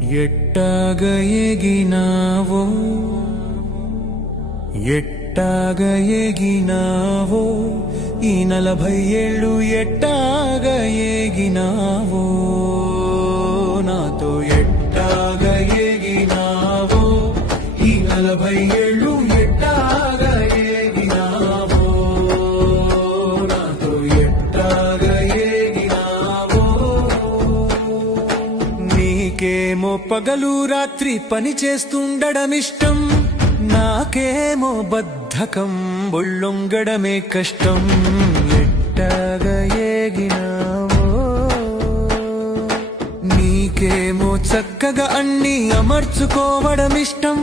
ఎట్టాగ ఎగినావో ఎట్టాగ ఎగినావో ఈ 40 ఏళ్ళు ఎట్టాగ ఎగినావో నాతో ఎట్టాగ ఎగినావో ఈ 40 ఏళ్ళు ఎట్టాగ ఎగినావో నాతో ఎట్టాగ ఎగినావో నీకేమో పగలు రాత్రి పని చేస్తుండడమిష్టం నాకేమో బద్ధకం బొళ్ళొంగడమే కష్టం ఎట్టాగ ఎగినావో నీకేమో చక్కగా అన్నీ అమర్చుకోవడమిష్టం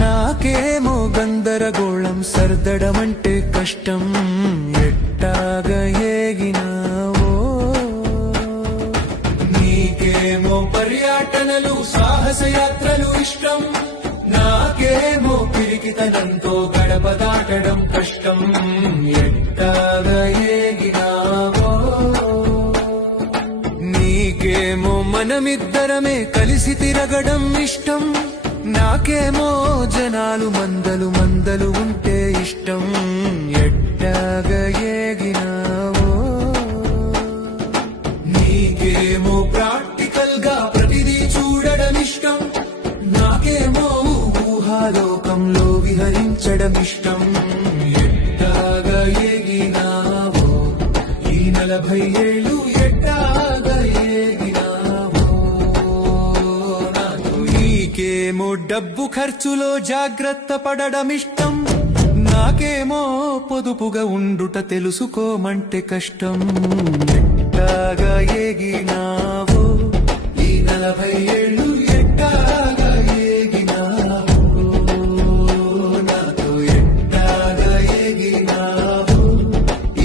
నాకేమో గందరగోళం సర్దడమంటే కష్టం ఎట్టాగ ఎగినావో నీకేమో పర్యటనలు సాహసయాత్రలు ఇష్టం నాకేమో పిరికితనంతో గడప దాటడం కష్టం ఎట్టాగ ఎగినావో నీకేమో మనమిద్దరమే కలిసి తిరగడం ఇష్టం నాకేమో జనాలు మందలు మందలు ఉంటే ఇష్టం ఎట్టాగ ఎగినావో నీకేమో ప్రాక్టికల్ గా ప్రతిదీ చూడడం ఇష్టం నాకేమో ఊహాలోకంలో విహరించడం ఇష్టం ఎట్టాగ ఎగినావో ఈ 40 ఏళ్ళు ఎట్టాగ ఎగినావో నాకు నీకేమో డబ్బు ఖర్చులో జాగ్రత్త పడడం ఇష్టం నాకేమో పొదుపుగా ఉండుట తెలుసుకోమంటే కష్టం ఎట్టాగ ఎగినావో ఈ 40 ఏళ్ళు ఎట్టాగ ఎగినావో నాతో ఎట్టాగ ఎగినావో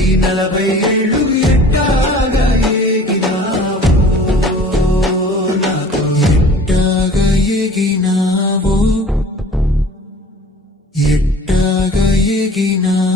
ఈ 40 ఏళ్ళు ఎట్టాగ ఎగినావో నాతో ఎట్టాగ ఎగినావో ఎట్టాగ ఎగినావో